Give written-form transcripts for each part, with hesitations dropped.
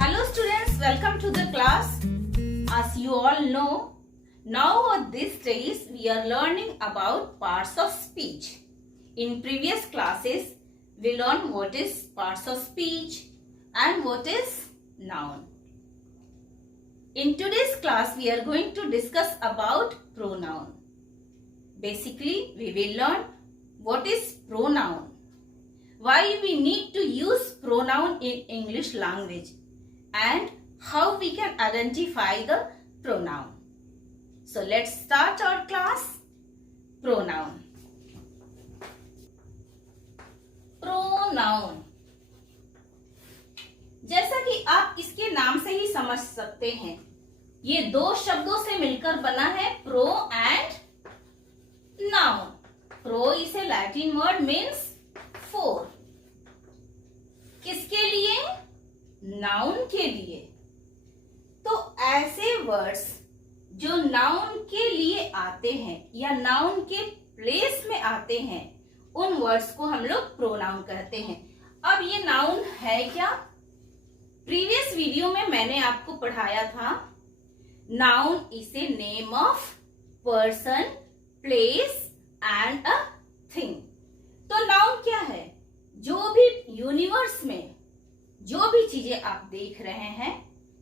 Hello students, welcome to the class. As you all know, now these days we are learning about parts of speech. In previous classes, we learned what is parts of speech and what is noun. In today's class, we are going to discuss about pronoun. Basically, we will learn what is pronoun, why we need to use pronoun in English language, and how we can identify the pronoun. So let's start our class. Pronoun. Pronoun. जैसा कि आप इसके नाम से ही समझ सकते हैं, ये दो शब्दों से मिलकर बना है pro and noun. Pro is a Latin word means four. किसके लिए? नाउन के लिए. तो ऐसे वर्ड्स जो नाउन के लिए आते हैं या नाउन के प्लेस में आते हैं, उन वर्ड्स को हम लोग प्रोनाउन कहते हैं. अब ये नाउन है क्या? प्रीवियस वीडियो में मैंने आपको पढ़ाया था, noun is a name of person, place and a thing. तो नाउन क्या है? जो भी यूनिवर्स में जो भी चीजें आप देख रहे हैं,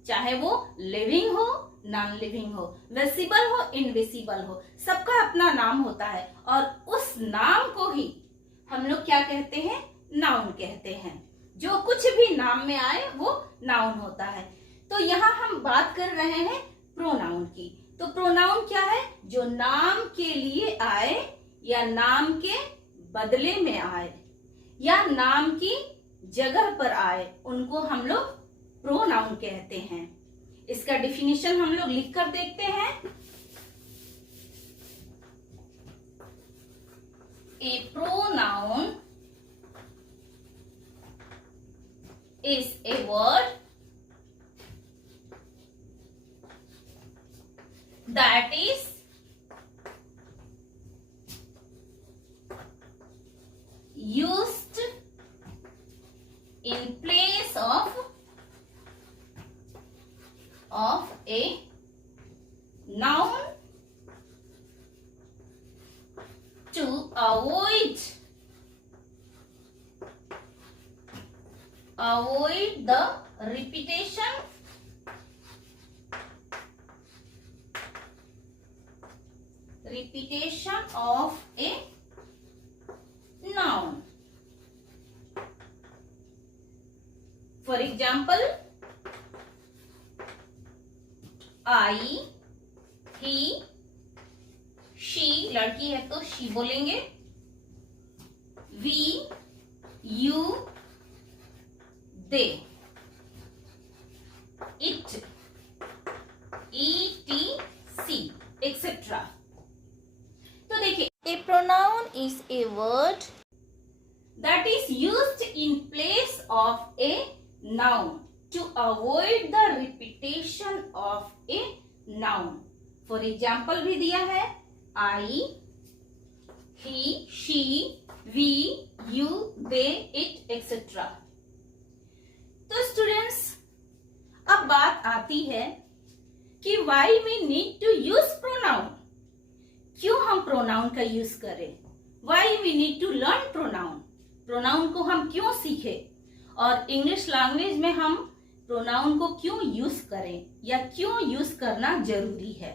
चाहे वो लिविंग हो, नॉन लिविंग हो, विजिबल हो, इनविजिबल हो, सबका अपना नाम होता है और उस नाम को ही हम लोग क्या कहते हैं? नाउन कहते हैं. जो कुछ भी नाम में आए वो नाउन होता है. तो यहाँ हम बात कर रहे हैं प्रोनाउन की. तो प्रोनाउन क्या है? जो नाम के लिए आए या नाम के बदले में आए या नाम की जगह पर आए, उनको हम लोग प्रोनाउन कहते हैं. इसका डिफिनीशन हम लोग लिखकर देखते हैं. ए pronoun is a word that is used in place of a noun to avoid the repetition of a noun. For example, I, he, she, लड़की है तो she बोलेंगे. We, you, they, it, etc, etc. तो देखिए, a pronoun is a word that is used in place of a noun to avoid the repetition of a noun. For example भी दिया है, I, he, she, we, you, they, it, etc. तो students, अब बात आती है कि why we need to use pronoun. क्यों हम प्रोनाउन का यूज करें? Why we need to learn pronoun. Pronoun को हम क्यों सीखें और इंग्लिश लैंग्वेज में हम प्रोनाउन को क्यों यूज करें या क्यों यूज करना जरूरी है?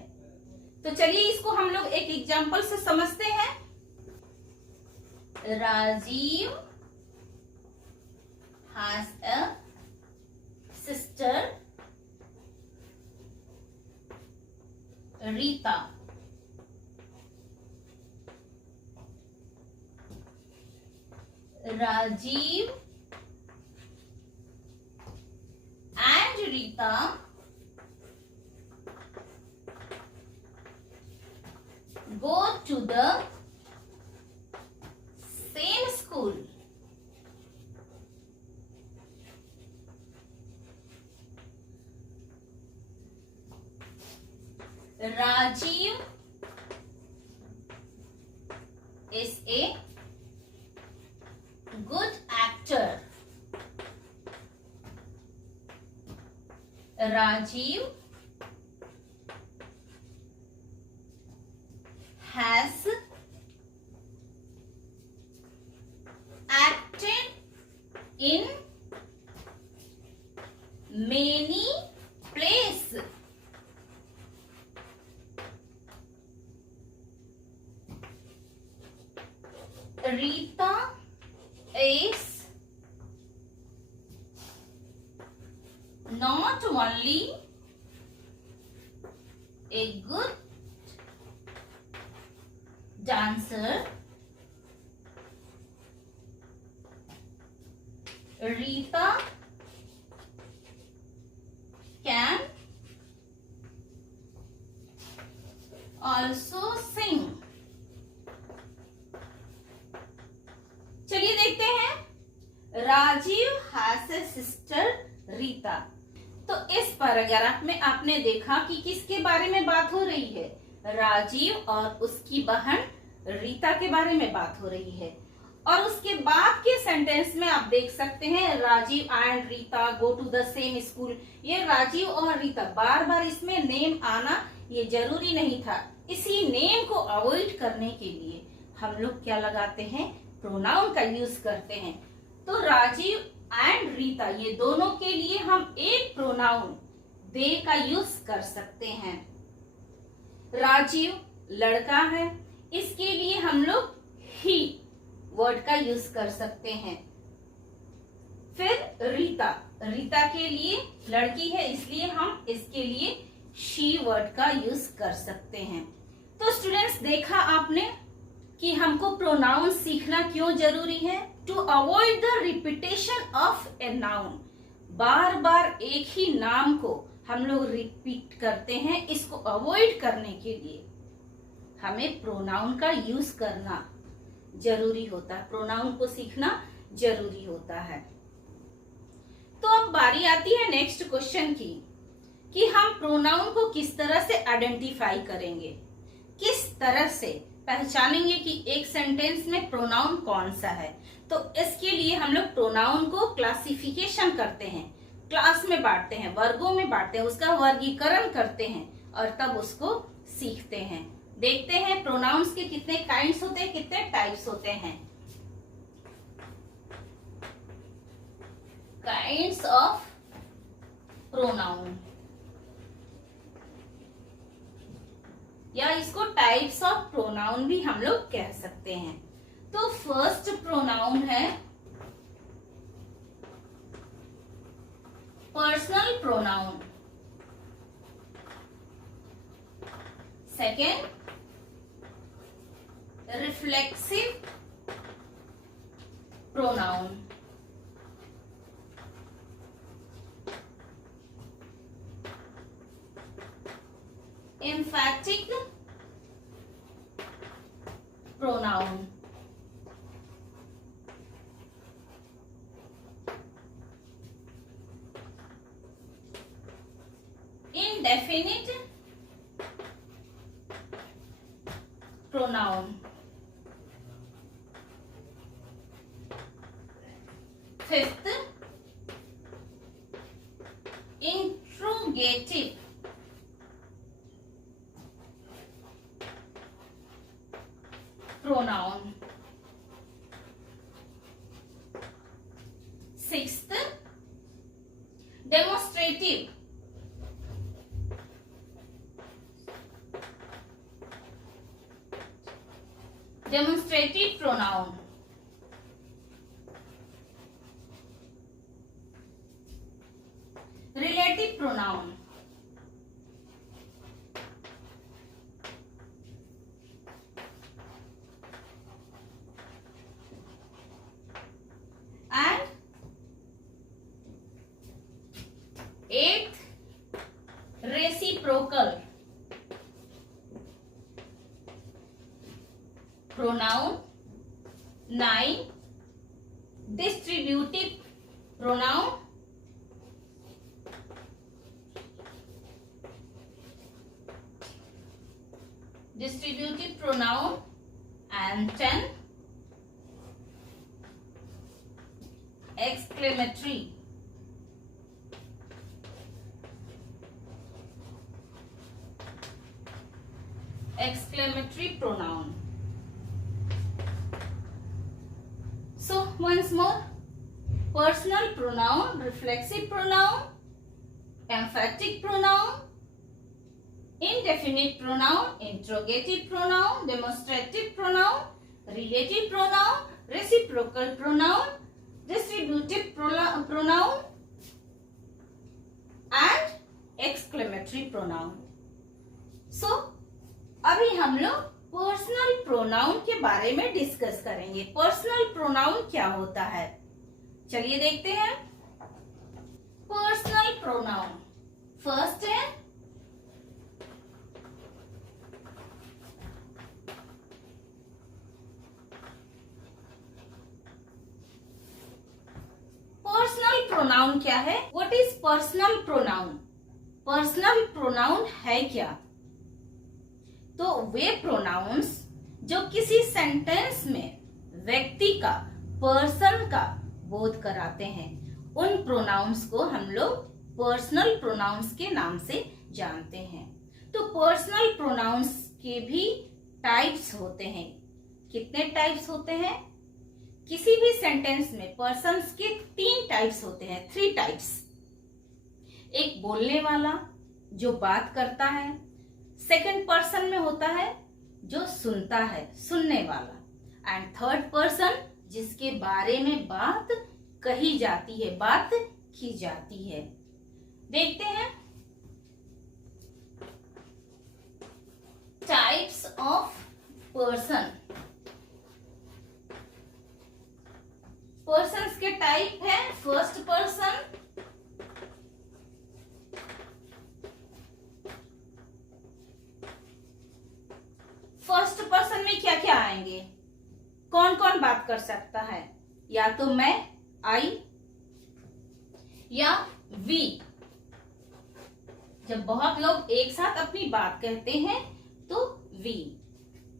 तो चलिए इसको हम लोग एक एग्जाम्पल से समझते हैं. Rajiv has a sister Rita. Rajiv and Rita go to the same school. Rajiv is a good actor. Rajiv has acted in many plays. Rita is not only a good dancer, Rita can also sing. चलिए देखते हैं, Rajeev has a sister Rita. तो इस paragraph में आपने देखा कि किसके बारे में बात हो रही है, राजीव और उसकी बहन रीता के बारे में बात हो रही है। और उसके बाद के सेंटेंस में आप देख सकते हैं, Rajeev and Rita go to the same school. ये राजीव और रीता, बार बार इसमें नेम आना ये जरूरी नहीं था। इसी नेम को अवॉइड करने के लिए हम लोग क्या लगाते हैं, प्रोनाउन का यूज करते हैं। तो राजीव एंड रीता ये दोनों के लिए हम एक प्रोनाउन दे का यूज कर सकते हैं। राजीव लड़का है, इसके लिए हम लोग ही वर्ड का यूज कर सकते हैं। फिर रीता, रीता के लिए लड़की है, इसलिए हम इसके लिए शी वर्ड का यूज कर सकते हैं। तो स्टूडेंट्स, देखा आपने कि हमको प्रोनाउन सीखना क्यों जरूरी है, to avoid the repetition of a noun. बार बार एक ही नाम को हम लोग रिपीट करते हैं, इसको अवॉइड करने के लिए हमें प्रोनाउन का यूज करना जरूरी होता है, प्रोनाउन को सीखना जरूरी होता है। तो अब बारी आती है नेक्स्ट क्वेश्चन की, कि हम प्रोनाउन को किस तरह से आइडेंटिफाई करेंगे, किस तरह से पहचानेंगे कि एक सेंटेंस में प्रोनाउन कौन सा है। तो इसके लिए हम लोग प्रोनाउन को क्लासिफिकेशन करते हैं, क्लास में बांटते हैं, वर्गों में बांटते हैं, उसका वर्गीकरण करते हैं और तब उसको सीखते हैं। देखते हैं प्रोनाउंस के कितने काइंड्स होते हैं, कितने टाइप्स होते हैं। काइंड्स ऑफ प्रोनाउन, या इसको टाइप्स ऑफ प्रोनाउन भी हम लोग कह सकते हैं। तो फर्स्ट प्रोनाउन है personal pronoun, second reflexive pronoun, emphatic pronoun, indefinite pronoun, fifth interrogative pronoun, sixth demonstrative pronoun, relative pronoun, and eighth reciprocal pronoun, nine distributive pronoun, and 10 exclamatory exclamatory pronoun. So once more, personal pronoun, reflexive pronoun, emphatic pronoun, indefinite pronoun, interrogative pronoun, demonstrative pronoun, relative pronoun, reciprocal pronoun, distributive pronoun and exclamatory pronoun. So अभी हम लोग personal pronoun के बारे में discuss करेंगे। Personal pronoun क्या होता है, चलिए देखते हैं। पर्सनल प्रोनाउन फर्स्ट है पर्सनल प्रोनाउन क्या है? What is personal pronoun? Personal pronoun है क्या? तो वे प्रोनाउंस जो किसी सेंटेंस में व्यक्ति का, पर्सन का बोध कराते हैं, उन प्रोनाउंस को हम लोग पर्सनल प्रोनाउंस के नाम से जानते हैं। तो पर्सनल प्रोनाउंस के भी टाइप्स होते हैं। कितने टाइप्स होते हैं? किसी भी सेंटेंस में पर्सन्स के 3 टाइप्स होते हैं, 3 टाइप्स। एक बोलने वाला जो बात करता है, सेकंड पर्सन में होता है जो सुनता है, सुनने वाला, एंड थर्ड पर्सन जिसके बारे में बात कही जाती है, बात की जाती है। देखते हैं टाइप्स ऑफ पर्सन। पर्सन्स के टाइप है फर्स्ट पर्सन, फर्स्ट पर्सन में क्या क्या आएंगे? कौन कौन बात कर सकता है? या तो मैं, आई, या वी। जब बहुत लोग एक साथ अपनी बात कहते हैं तो वी।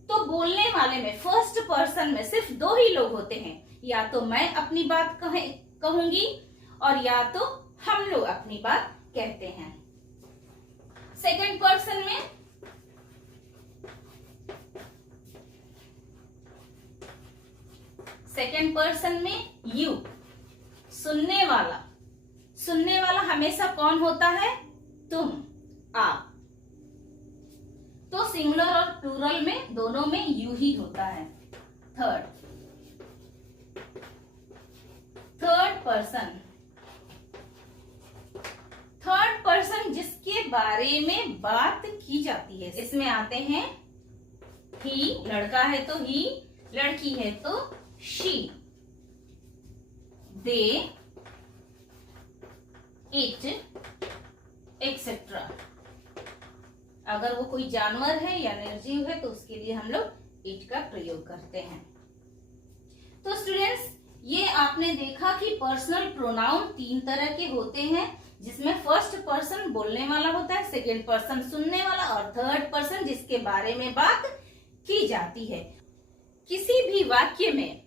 तो बोलने वाले में फर्स्ट पर्सन में सिर्फ 2 ही लोग होते हैं, या तो मैं अपनी बात कहूंगी और या तो हम लोग अपनी बात कहते हैं। सेकंड पर्सन में यू, सुनने वाला। सुनने वाला हमेशा कौन होता है? तुम, आप। तो सिंगुलर और प्लूरल में दोनों में यू ही होता है। थर्ड पर्सन जिसके बारे में बात की जाती है, इसमें आते हैं ही, लड़का है तो ही, लड़की है तो शी, दे, इट, एक्सेट्रा। अगर वो कोई जानवर है या निर्जीव है तो उसके लिए हम लोग इट का प्रयोग करते हैं। तो स्टूडेंट्स, ये आपने देखा कि पर्सनल प्रोनाउन 3 तरह के होते हैं, जिसमें फर्स्ट पर्सन बोलने वाला होता है, सेकंड पर्सन सुनने वाला और थर्ड पर्सन जिसके बारे में बात की जाती है। किसी भी वाक्य में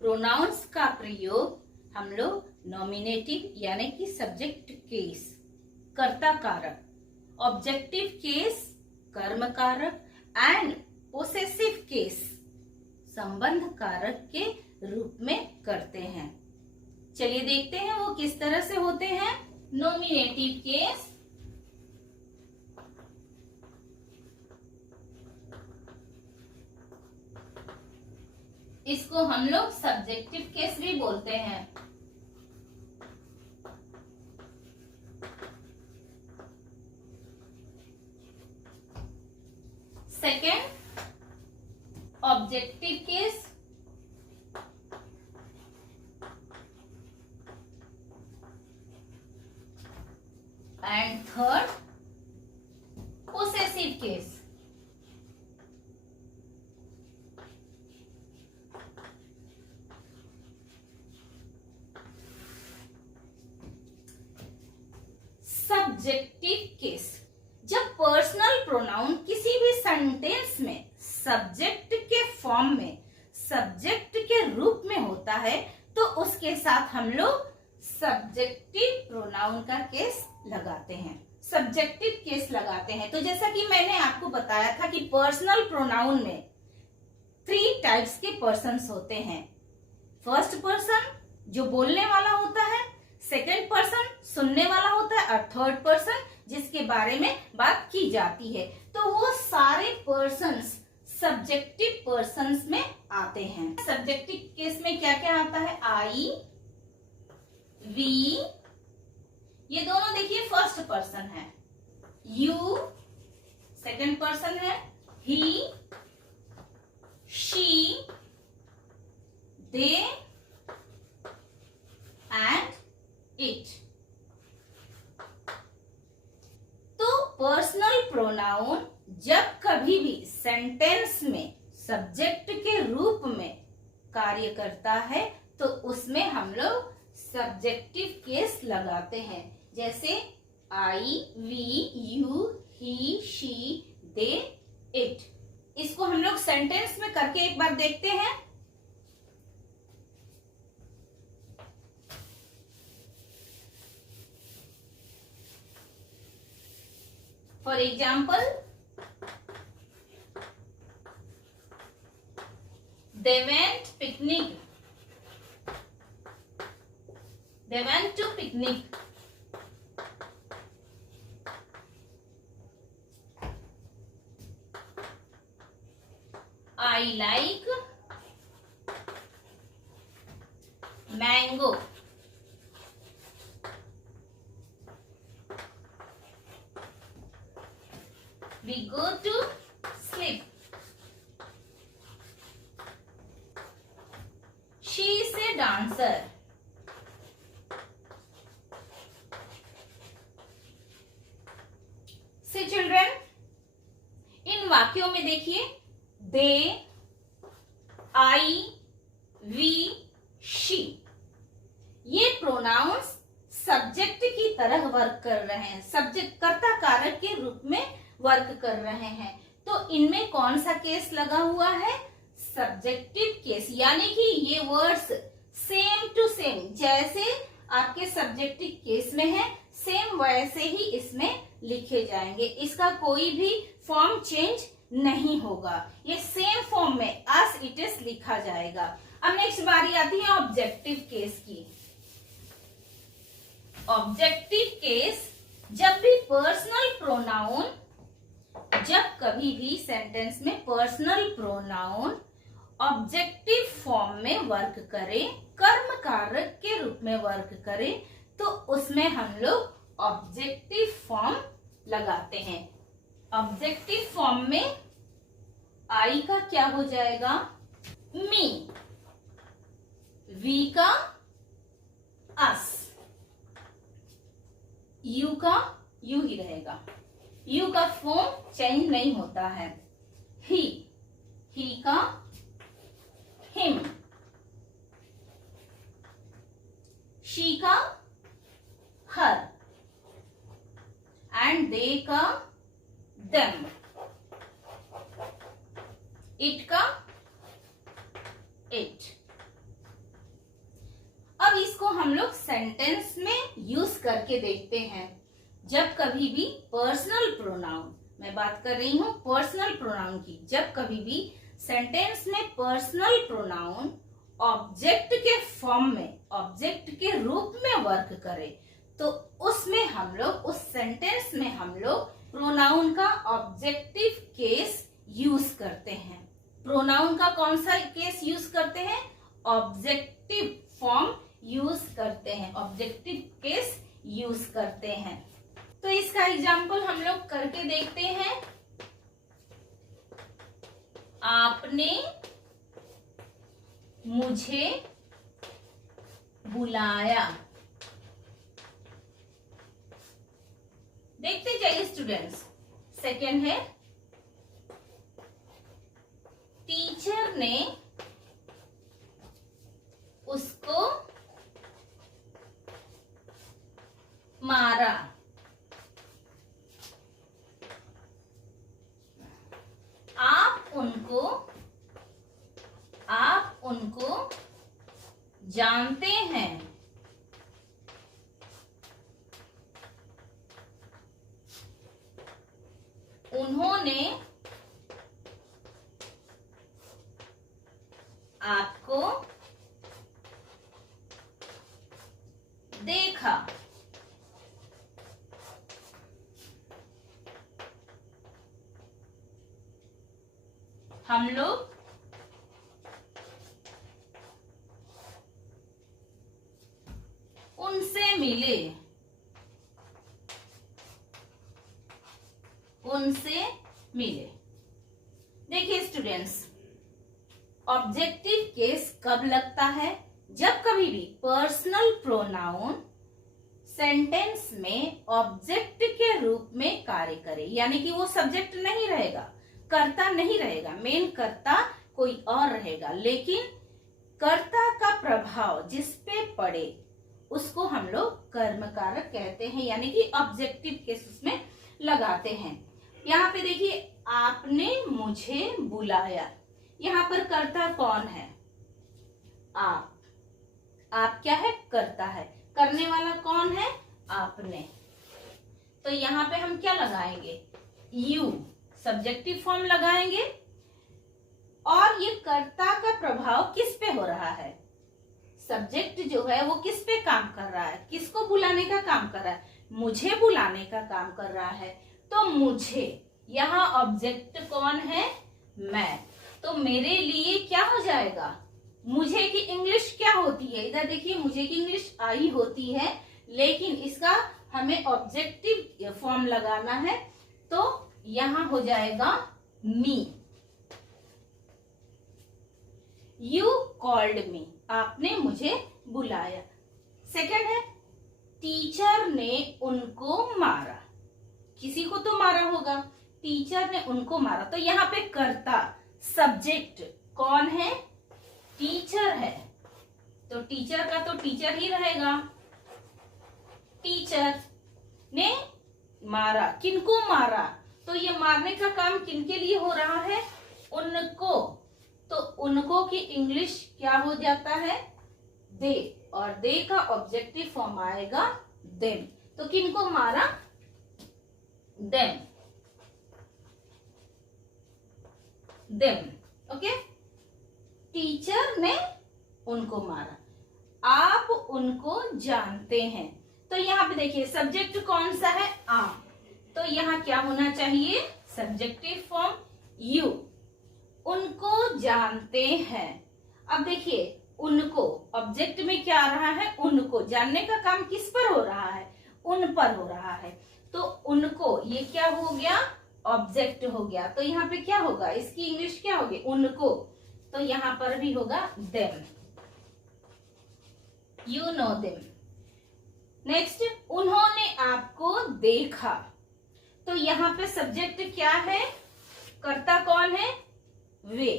प्रोनाउंस का प्रयोग हम लोग नॉमिनेटिव यानी कि सब्जेक्ट केस, कर्ता कारक, ऑब्जेक्टिव केस, कर्म कारक, एंड पोसेसिव केस, संबंध कारक के रूप में करते हैं। चलिए देखते हैं वो किस तरह से होते हैं। नॉमिनेटिव केस, इसको हम लोग सब्जेक्टिव केस भी बोलते हैं। Second, objective case, and third, possessive case. Subjective case, जब पर्सनल प्रोनाउन किसी भी सेंटेंस में सब्जेक्ट के फॉर्म में, सब्जेक्ट के रूप में होता है, तो उसके साथ हम लोग सब्जेक्टिव प्रोनाउन का केस लगाते हैं, सब्जेक्टिव केस लगाते हैं। तो जैसा कि मैंने आपको बताया था कि पर्सनल प्रोनाउन में 3 टाइप्स के पर्सन्स होते हैं। फर्स्ट पर्सन जो बोलने वाला होता है, सेकंड पर्सन सुनने वाला होता है, और थर्ड पर्सन जिसके बारे में बात की जाती है। तो वो सारे पर्सन्स सब्जेक्टिव पर्सन्स में आते हैं। सब्जेक्टिव केस में क्या क्या आता है? आई, वी, ये दोनों देखिए फर्स्ट पर्सन है। यू सेकंड पर्सन है। ही, शी, दे एंड इट। तो पर्सनल प्रोनाउन जब कभी भी सेंटेंस में सब्जेक्ट के रूप में कार्य करता है तो उसमें हम लोग सब्जेक्टिव केस लगाते हैं। जैसे I, we, you, he, she, they, it. इसको हम लोग सेंटेंस में करके एक बार देखते हैं। For example, they went picnic. They went to picnic. I like mango. We go to sleep. She is a dancer. See children, इन वाक्यों में देखिए दे, आई, वी, शी, ये प्रोनाउंस सब्जेक्ट की तरह वर्क कर रहे हैं, सब्जेक्ट कर्ता कारक के रूप में वर्क कर रहे हैं। तो इनमें कौन सा केस लगा हुआ है? सब्जेक्टिव केस, यानी कि ये वर्ड्स सेम टू सेम जैसे आपके सब्जेक्टिव केस में है, सेम वैसे ही इसमें लिखे जाएंगे। इसका कोई भी फॉर्म चेंज नहीं होगा, ये सेम फॉर्म में एज इट इज लिखा जाएगा। अब नेक्स्ट बारी आती है ऑब्जेक्टिव केस की। ऑब्जेक्टिव केस, जब भी पर्सनल प्रोनाउन, जब कभी भी सेंटेंस में पर्सनल प्रोनाउन ऑब्जेक्टिव फॉर्म में वर्क करे, कर्म कारक के रूप में वर्क करे, तो उसमें हम लोग ऑब्जेक्टिव फॉर्म लगाते हैं। ऑब्जेक्टिव फॉर्म में आई का क्या हो जाएगा? मी, वी का अस, यू का यू ही रहेगा, यू का फॉर्म चेंज नहीं होता है। ही का हिम, शी का हर, एंड दे का देम, इट का इट। अब इसको हम लोग सेंटेंस में यूज करके देखते हैं। जब कभी भी पर्सनल प्रोनाउन, मैं बात कर रही हूं पर्सनल प्रोनाउन की, जब कभी भी सेंटेंस में पर्सनल प्रोनाउन ऑब्जेक्ट के फॉर्म में, ऑब्जेक्ट के रूप में वर्क करे, तो उसमें हम लोग, उस सेंटेंस में हम लोग प्रोनाउन का ऑब्जेक्टिव केस यूज करते हैं। प्रोनाउन का कौन सा केस यूज करते हैं? ऑब्जेक्टिव फॉर्म यूज करते हैं, ऑब्जेक्टिव केस यूज करते हैं। तो इसका एग्जाम्पल हम लोग करके देखते हैं। आपने मुझे बुलाया। देखते जाइए स्टूडेंट्स। सेकेंड है, टीचर ने उसको मारा। आप उनको जानते हैं। उन्होंने आपको देखा। हम लोग उनसे मिले। उनसे मिले। देखिए स्टूडेंट्स, ऑब्जेक्टिव केस कब लगता है? जब कभी भी पर्सनल प्रोनाउन सेंटेंस में ऑब्जेक्ट के रूप में कार्य करे, यानी कि वो सब्जेक्ट नहीं रहेगा, कर्ता नहीं रहेगा, मेन कर्ता कोई और रहेगा, लेकिन कर्ता का प्रभाव जिस पे पड़े उसको हम लोग कर्मकारक कहते हैं, यानी कि ऑब्जेक्टिव केस उसमें लगाते हैं। यहाँ पे देखिए, आपने मुझे बुलाया। यहाँ पर कर्ता कौन है? आप। आप क्या है? कर्ता है। करने वाला कौन है? आपने। तो यहाँ पे हम क्या लगाएंगे? यू, सब्जेक्टिव फॉर्म लगाएंगे। और ये कर्ता का प्रभाव किस पे हो रहा है? सब्जेक्ट जो है वो किस पे काम कर रहा है? किसको बुलाने का काम कर रहा है? मुझे बुलाने का काम कर रहा है। तो मुझे, यहाँ ऑब्जेक्ट कौन है? मैं। तो मेरे लिए क्या हो जाएगा? मुझे की इंग्लिश क्या होती है? इधर देखिए, मुझे की इंग्लिश आई होती है, लेकिन इसका हमें ऑब्जेक्टिव फॉर्म लगाना है, तो यहां हो जाएगा मी। यू कॉल्ड मी, आपने मुझे बुलाया। सेकंड है, टीचर ने उनको मारा। किसी को तो मारा होगा, टीचर ने उनको मारा। तो यहाँ पे कर्ता, सब्जेक्ट कौन है? टीचर है। तो टीचर का तो टीचर ही रहेगा। टीचर ने मारा। किनको मारा? तो ये मारने का काम किनके लिए हो रहा है? उनको। तो उनको की इंग्लिश क्या हो जाता है? दे। और दे का ऑब्जेक्टिव फॉर्म आएगा देम। तो किनको मारा? देम। देम। ओके। टीचर ने उनको मारा। आप उनको जानते हैं। तो यहाँ पे देखिए, सब्जेक्ट कौन सा है? आप। तो यहाँ क्या होना चाहिए? Subjective form you. उनको जानते हैं। अब देखिए, उनको ऑब्जेक्ट में क्या आ रहा है? उनको। जानने का काम किस पर हो रहा है? उन पर हो रहा है। तो उनको, ये क्या हो गया? ऑब्जेक्ट हो गया। तो यहाँ पे क्या होगा? इसकी इंग्लिश क्या होगी? उनको। तो यहाँ पर भी होगा them. You know them. Next, उन्होंने आपको देखा। तो यहाँ पे सब्जेक्ट क्या है? कर्ता कौन है? वे।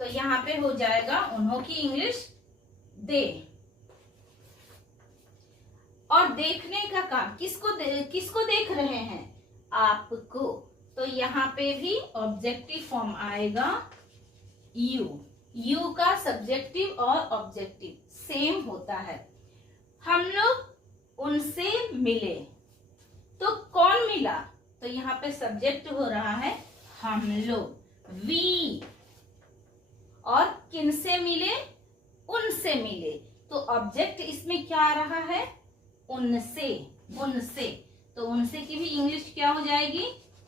तो यहाँ पे हो जाएगा उन्हों की इंग्लिश दे। और देखने का काम किसको देख रहे हैं? आपको। तो यहाँ पे भी ऑब्जेक्टिव फॉर्म आएगा यू। यू का सब्जेक्टिव और ऑब्जेक्टिव सेम होता है। हम लोग उनसे मिले। तो कौन मिला? तो यहाँ पे सब्जेक्ट हो रहा है हम लोग, वी। और किनसे मिले? उनसे मिले। तो ऑब्जेक्ट इसमें क्या आ रहा है? उनसे। उनसे। तो उनसे की भी इंग्लिश क्या हो जाएगी?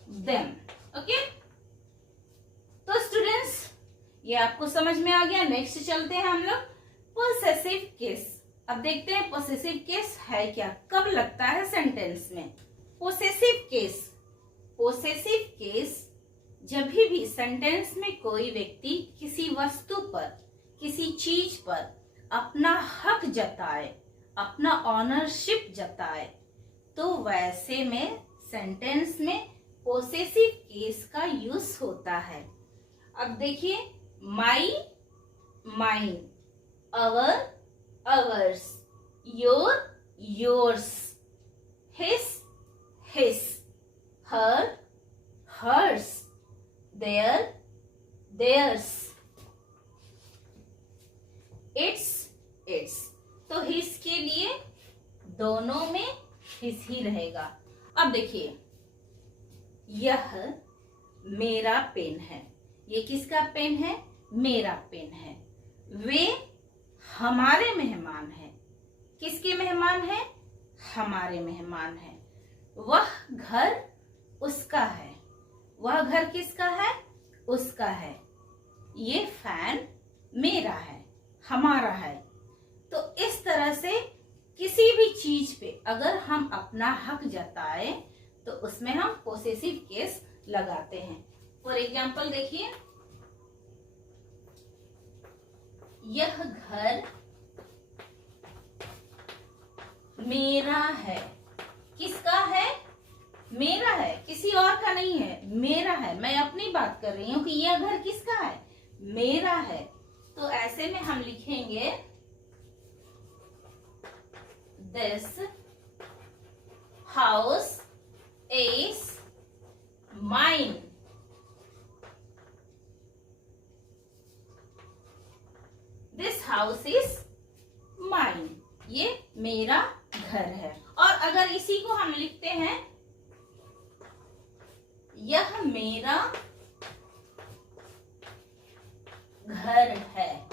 देम। ओके। तो स्टूडेंट्स, ये आपको समझ में आ गया। नेक्स्ट चलते हैं हम लोग पोसेसिव केस। अब देखते हैं पोसेसिव केस है क्या, कब लगता है सेंटेंस में। Possessive case. पोसेसिव केस जब भी सेंटेंस में कोई व्यक्ति किसी वस्तु पर, किसी चीज पर अपना हक जताए, अपना ऑनरशिप जताए, तो वैसे में सेंटेंस में पोसेसिव केस का यूज होता है। अब देखिए, my, mine, our, ours, your, yours, his, his, her, hers, their, theirs, its, its. तो हिस के लिए दोनों में हिस ही रहेगा। अब देखिए, यह मेरा पेन है। ये किसका पेन है? मेरा पेन है। वे हमारे मेहमान हैं। किसके मेहमान हैं? हमारे मेहमान हैं। वह घर उसका है। वह घर किसका है? उसका है। ये फैन मेरा है, हमारा है। तो इस तरह से किसी भी चीज पे अगर हम अपना हक जताए तो उसमें हम पोसेसिव केस लगाते हैं। फॉर एग्जाम्पल देखिए, यह घर मेरा है। किसका है? मेरा है, किसी और का नहीं है, मेरा है। मैं अपनी बात कर रही हूं कि यह घर किसका है? मेरा है। तो ऐसे में हम लिखेंगे this house is mine. This house is mine. ये मेरा घर है। और अगर इसी को हम लिखते हैं यह मेरा घर है,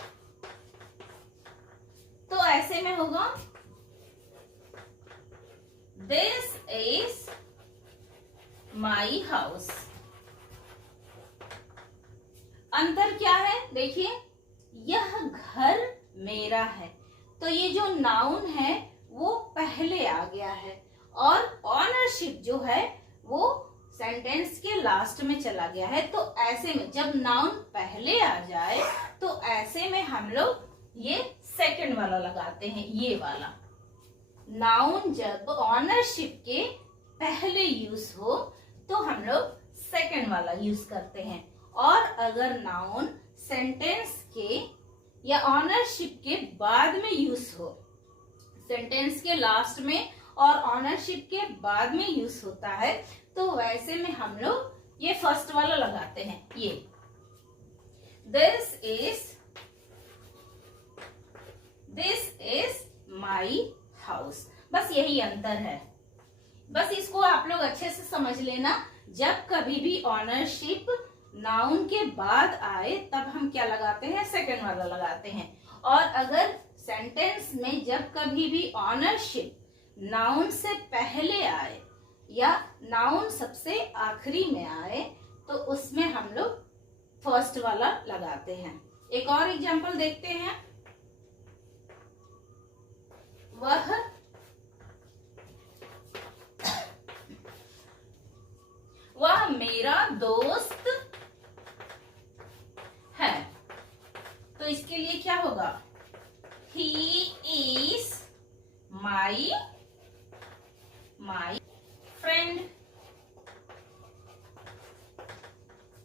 तो ऐसे में होगा दिस इज माई हाउस। अंतर क्या है? देखिए, यह घर मेरा है, तो ये जो नाउन है वो पहले आ गया है और ऑनरशिप जो है वो सेंटेंस के लास्ट में चला गया है। तो ऐसे में जब नाउन पहले आ जाए तो ऐसे में हम लोग ये सेकंड वाला लगाते हैं। ये वाला नाउन जब ऑनरशिप के पहले यूज हो तो हम लोग सेकंड वाला यूज करते हैं। और अगर नाउन सेंटेंस के या ऑनरशिप के बाद में यूज हो, सेंटेंस के लास्ट में और ऑनरशिप के बाद में यूज होता है, तो वैसे में हम लोग ये फर्स्ट वाला लगाते हैं। ये दिस इज माई हाउस। बस यही अंतर है। बस इसको आप लोग अच्छे से समझ लेना। जब कभी भी ऑनरशिप नाउन के बाद आए तब हम क्या लगाते हैं? सेकंड वाला लगाते हैं। और अगर सेंटेंस में जब कभी भी ऑनरशिप नाउन से पहले आए या नाउन सबसे आखिरी में आए तो उसमें हम लोग फर्स्ट वाला लगाते हैं। एक और एग्जांपल देखते हैं। वह मेरा दोस्त है। तो इसके लिए क्या होगा? He is my friend।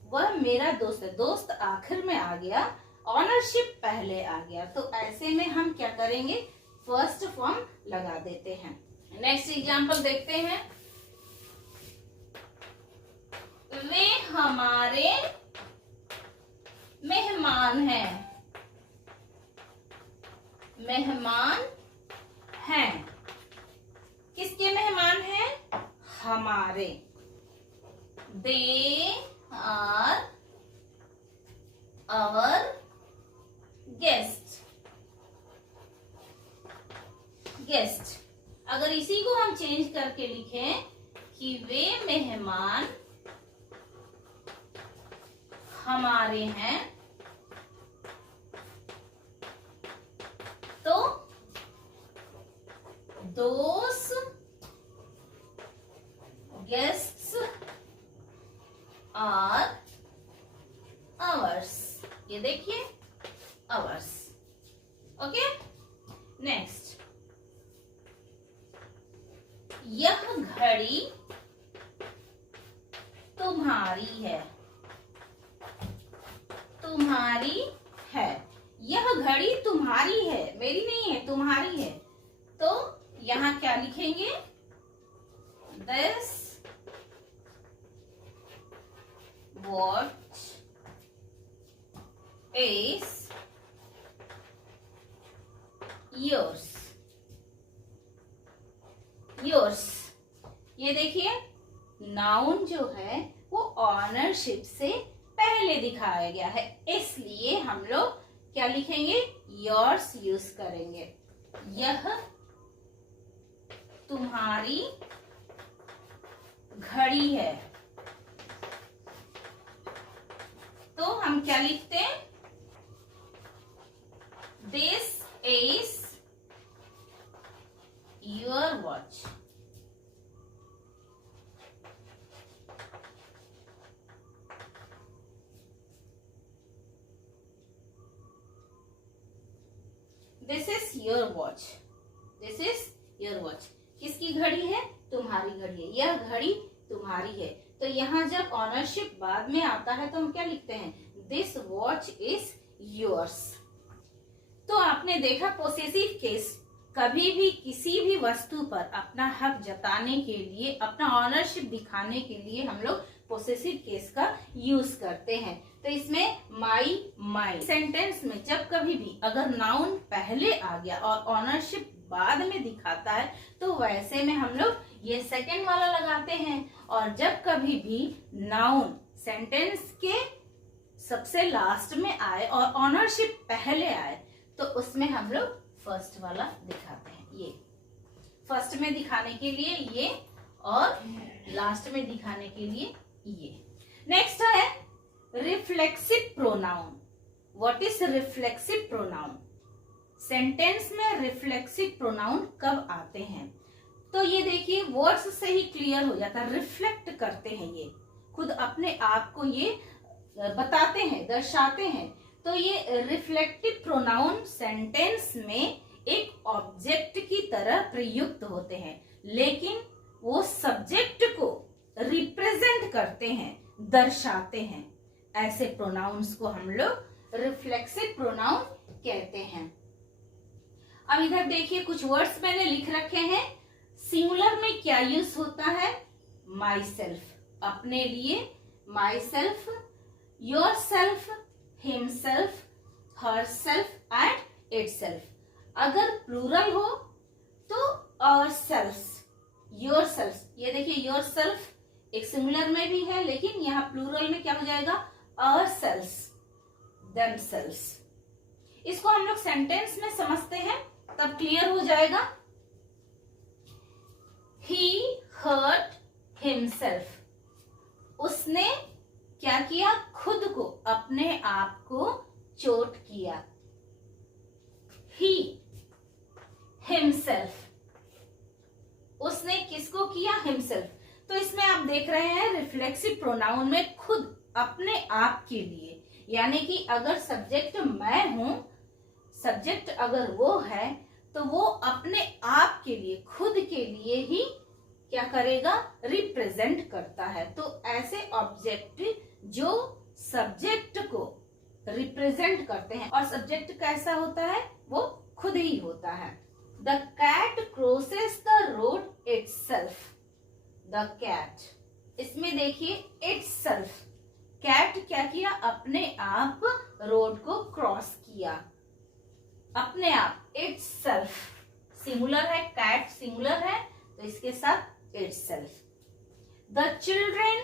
वह मेरा दोस्त है। दोस्त आखिर में आ गया, ऑनरशिप पहले आ गया, तो ऐसे में हम क्या करेंगे? फर्स्ट फॉर्म लगा देते हैं। नेक्स्ट एग्जांपल देखते हैं। वे हमारे मेहमान हैं। मेहमान हैं। किसके मेहमान हैं? हमारे। They are our guest. अगर इसी को हम चेंज करके लिखें कि वे मेहमान हमारे हैं, तो दोस गेस्ट्स आर आवर्स। ये देखिए, आवर्स। Okay, next. यह घड़ी तुम्हारी है। तुम्हारी है। यह घड़ी तुम्हारी है, मेरी नहीं है, तुम्हारी है। तो यहां क्या लिखेंगे? This watch is yours. ये देखिए, नाउन जो है वो ऑनरशिप से पहले दिखाया गया है, इसलिए हम लोग क्या लिखेंगे, योर्स यूज करेंगे। यह तुम्हारी घड़ी है, तो हम क्या लिखते हैं, this is your watch. This is your watch, this is your watch. किसकी घड़ी है, तुम्हारी घड़ी है, यह घड़ी तुम्हारी है। तो यहाँ जब ऑनरशिप बाद में आता है तो हम क्या लिखते हैं, दिस वॉच इज योर्स। तो आपने देखा पोसेसिव केस कभी भी किसी भी वस्तु पर अपना हक जताने के लिए, अपना ऑनरशिप दिखाने के लिए हम लोग पोसेसिव केस का यूज करते हैं। तो इसमें माई माई सेंटेंस में जब कभी भी अगर नाउन पहले आ गया और ऑनरशिप बाद में दिखाता है तो वैसे में हम लोग ये सेकंड वाला लगाते हैं, और जब कभी भी नाउन सेंटेंस के सबसे लास्ट में आए और ऑनरशिप पहले आए तो उसमें हम लोग फर्स्ट वाला दिखाते हैं। ये फर्स्ट में दिखाने के लिए ये, और लास्ट में दिखाने के लिए ये। नेक्स्ट है reflexive pronoun. What is reflexive pronoun? Sentence में रिफ्लेक्सिव प्रोनाउन कब आते हैं? तो ये देखिए वर्ड्स से ही क्लियर हो जाता है, रिफ्लेक्ट करते हैं, ये खुद अपने आप को ये बताते हैं, दर्शाते हैं। तो ये रिफ्लेक्टिव प्रोनाउन सेंटेंस में एक ऑब्जेक्ट की तरह प्रयुक्त होते हैं, लेकिन वो सब्जेक्ट को रिप्रेजेंट करते हैं, दर्शाते हैं। ऐसे प्रोनाउंस को हम लोग रिफ्लेक्सिव प्रोनाउन कहते हैं। अब इधर देखिए कुछ वर्ड्स मैंने लिख रखे हैं। सिंगुलर में क्या यूज होता है? माई सेल्फ, अपने लिए, my self, yourself, himself, herself and itself. अगर प्लूरल हो तो आवर सेल्फ्स, योर सेल्फ। ये देखिए योर सेल्फ एक सिंगुलर में भी है, लेकिन यहाँ प्लूरल में क्या हो जाएगा? Ourselves, themselves. इसको हम लोग सेंटेंस में समझते हैं तब क्लियर हो जाएगा। He hurt himself, उसने क्या किया? खुद को, अपने आप को चोट किया। He himself, उसने किसको किया? himself। तो इसमें आप देख रहे हैं रिफ्लेक्सिव प्रोनाउन में खुद, अपने आप के लिए, यानी कि अगर सब्जेक्ट मैं हूं, सब्जेक्ट अगर वो है तो वो अपने आप के लिए, खुद के लिए ही क्या करेगा? रिप्रेजेंट करता है। तो ऐसे ऑब्जेक्ट जो सब्जेक्ट को रिप्रेजेंट करते हैं, और सब्जेक्ट कैसा होता है? वो खुद ही होता है। The cat crosses the road itself. The cat, इसमें देखिए इटसेल्फ, कैट क्या किया? अपने आप रोड को क्रॉस किया, अपने आप। इटसेल्फ सिंगुलर है, कैट सिंगुलर है, तो इसके साथ itself. The children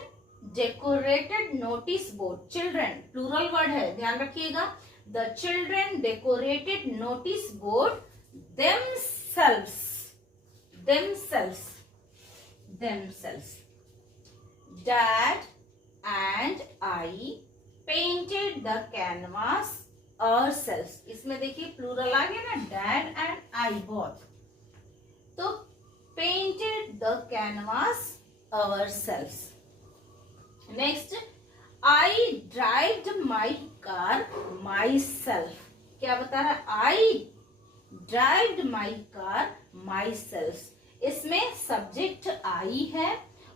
decorated notice board. Children plural word है, ध्यान रखिएगा। The children decorated notice board themselves, themselves, themselves. Dad and I painted the canvas ourselves. इसमें देखिए प्लूरल आ गया ना, डैड एंड आई बोथ। तो painted the canvas ourselves. Next, I drive my car myself. क्या बता रहा है? I drive my car myself. इसमें सब्जेक्ट आई है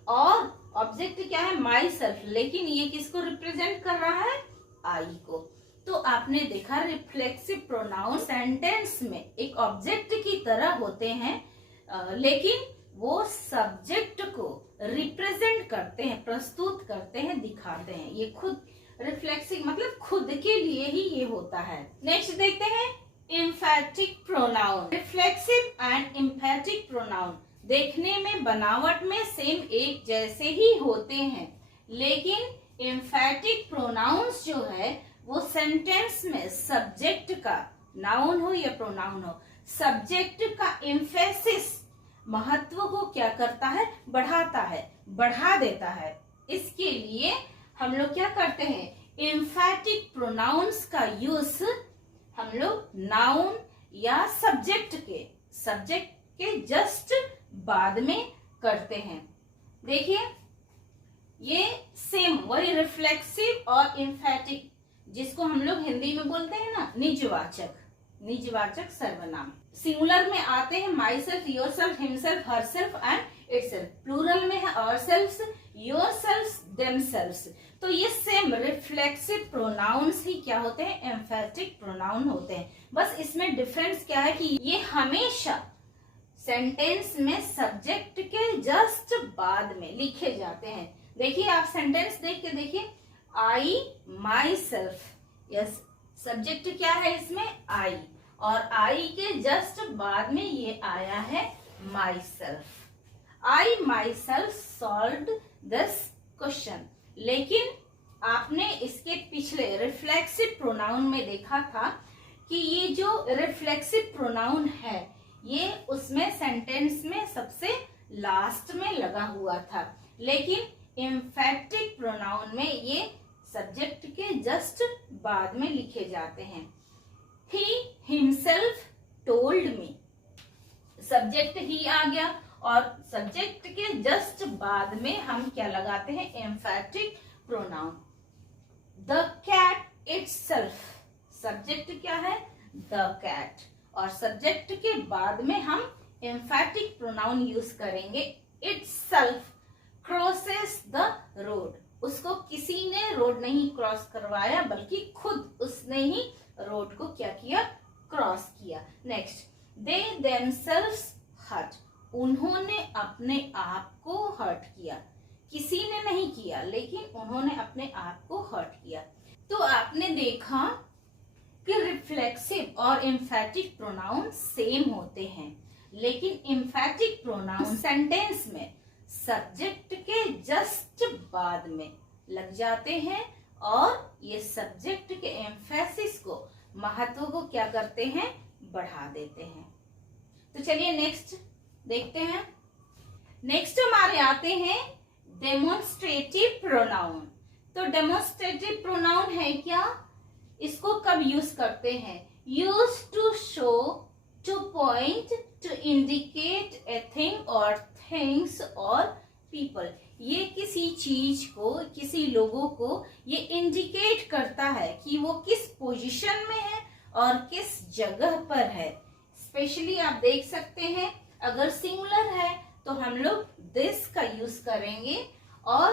और ऑब्जेक्ट क्या है? My self. लेकिन ये किसको रिप्रेजेंट कर रहा है? आई को। तो आपने देखा रिफ्लेक्सिव प्रोनाउन सेंटेंस में एक ऑब्जेक्ट की तरह होते हैं, लेकिन वो सब्जेक्ट को रिप्रेजेंट करते हैं, प्रस्तुत करते हैं, दिखाते हैं। ये खुद रिफ्लेक्सिव मतलब खुद के लिए ही ये होता है। नेक्स्ट देखते हैं emphatic pronoun. Reflexive and emphatic pronoun. देखने में बनावट में सेम एक जैसे ही होते हैं, लेकिन एम्फैटिक प्रोनाउंस जो है वो सेंटेंस में सब्जेक्ट का, नाउन हो या प्रोनाउन हो, सब्जेक्ट का एम्फेसिस, महत्व को क्या करता है, बढ़ाता है, बढ़ा देता है। इसके लिए हम लोग क्या करते हैं, एम्फैटिक प्रोनाउंस का यूज हम लोग नाउन या सब्जेक्ट के जस्ट बाद में करते हैं। देखिए ये सेम वही रिफ्लेक्सिव और एम्फैटिक, जिसको हम लोग हिंदी में बोलते हैं ना निजवाचक सर्वनाम। सिंगुलर में आते हैं myself, yourself, himself, herself and itself. Plural में है आवरसेल्व्स, योरसेल्व्स, देमसेल्व्स। तो ये सेम रिफ्लेक्सिव प्रोनाउंस ही क्या होते हैं, एम्फैटिक प्रोनाउन होते हैं। बस इसमें डिफरेंस क्या है कि ये हमेशा सेंटेंस में सब्जेक्ट के जस्ट बाद में लिखे जाते हैं। देखिए आप सेंटेंस देख के देखिए, आई माई सेल्फ, यस सब्जेक्ट क्या है इसमें, आई, और आई के जस्ट बाद में ये आया है my self. I my self solved this question. लेकिन आपने इसके पिछले रिफ्लेक्सिव प्रोनाउन में देखा था कि ये जो रिफ्लेक्सिव प्रोनाउन है ये उसमें सेंटेंस में सबसे लास्ट में लगा हुआ था, लेकिन एम्फैटिक प्रोनाउन में ये सब्जेक्ट के जस्ट बाद में लिखे जाते हैं। He himself told me, subject ही आ गया और सब्जेक्ट के जस्ट बाद में हम क्या लगाते हैं, emphatic pronoun. The cat itself, subject क्या है, द कैट, और सब्जेक्ट के बाद में हम एम्फैटिक प्रोनाउन यूज करेंगे। इटसेल्फ क्रॉसेस द रोड, उसको किसी ने रोड नहीं क्रॉस करवाया बल्कि खुद उसने ही रोड को क्या किया, क्रॉस किया। नेक्स्ट, दे देमसेल्व्स हर्ट, उन्होंने अपने आप को हर्ट किया, किसी ने नहीं किया लेकिन उन्होंने अपने आप को हर्ट किया। तो आपने देखा कि रिफ्लेक्सिव और एम्फैटिक प्रोनाउन सेम होते हैं, लेकिन एम्फैटिक प्रोनाउन सेंटेंस में सब्जेक्ट के जस्ट बाद में लग जाते हैं और ये सब्जेक्ट के एम्फेसिस को, महत्व को क्या करते हैं, बढ़ा देते हैं। तो चलिए नेक्स्ट देखते हैं। नेक्स्ट हमारे आते हैं डेमोन्स्ट्रेटिव प्रोनाउन। तो डेमोन्स्ट्रेटिव प्रोनाउन है क्या, इसको कब यूज करते हैं, use to show, to point, to indicate a thing और थिंग्स और पीपल। ये किसी चीज को, किसी लोगों को ये इंडिकेट करता है कि वो किस पोजीशन में है और किस जगह पर है। स्पेशली आप देख सकते हैं अगर सिंगुलर है तो हम लोग दिस का यूज करेंगे और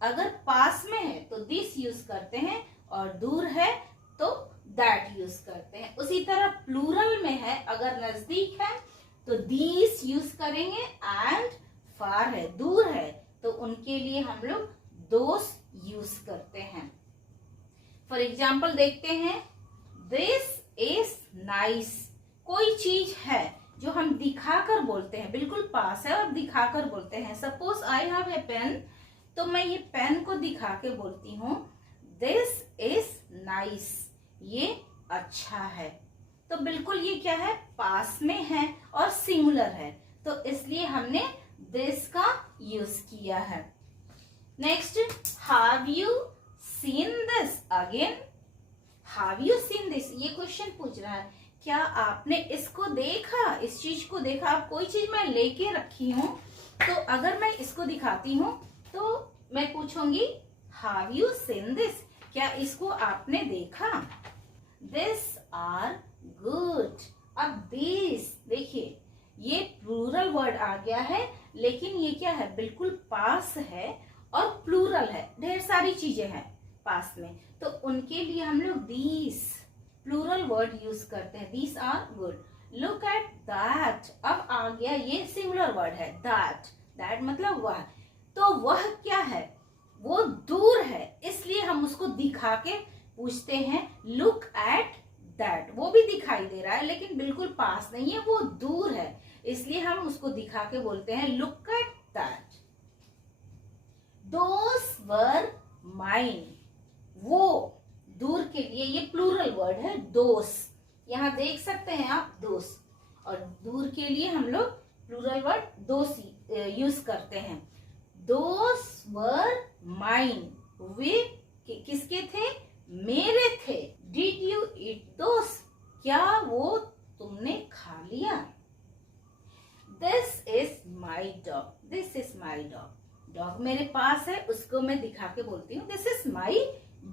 अगर पास में है तो दिस यूज करते हैं और दूर है तो दैट यूज करते हैं। उसी तरह प्लूरल में है, अगर नजदीक है तो दीस यूज करेंगे एंड फार है, दूर है तो उनके लिए हम लोग दोस यूज करते हैं। फॉर एग्जाम्पल देखते हैं, दिस इज नाइस, कोई चीज है जो हम दिखाकर बोलते हैं, बिल्कुल पास है और दिखाकर बोलते हैं। Suppose I have a pen, तो मैं ये पेन को दिखा के बोलती हूँ दिस इज नाइस, ये अच्छा है। तो बिल्कुल ये क्या है, पास में है और सिंगुलर है, तो इसलिए हमने दिस का यूज किया है। Next, have you seen this, again have you seen this, ये क्वेश्चन पूछ रहा है क्या आपने इसको देखा, इस चीज को देखा। आप कोई चीज मैं लेके रखी हूं तो अगर मैं इसको दिखाती हूं तो मैं पूछूंगी हैव यू सीन दिस, क्या इसको आपने देखा। This are good. अब दिस देखिए ये प्लूरल वर्ड आ गया है, लेकिन ये क्या है, बिल्कुल पास है और प्लूरल है, ढेर सारी चीजें हैं पास में, तो उनके लिए हम लोग दीस प्लूरल वर्ड यूज करते हैं, these are good. Look at that, अब आ गया ये सिंगुलर वर्ड है दैट, दैट मतलब वह, तो वह क्या है, वो दूर है, इसलिए हम उसको दिखा के पूछते हैं लुक एट दैट। वो भी दिखाई दे रहा है लेकिन बिल्कुल पास नहीं है, वो दूर है, इसलिए हम उसको दिखा के बोलते हैं look at that. Those were mine, वो दूर के लिए, ये प्लूरल वर्ड है दोस, यहाँ देख सकते हैं आप दोस, और दूर के लिए हम लोग प्लूरल वर्ड दोस यूज करते हैं। दोस वर माइन, वे किसके थे? मेरे थे। डिड यू ईट दोस, क्या वो तुमने खा लिया? This is my dog, this is my dog, dog मेरे पास है, उसको मैं दिखा के बोलती हूँ दिस इज माई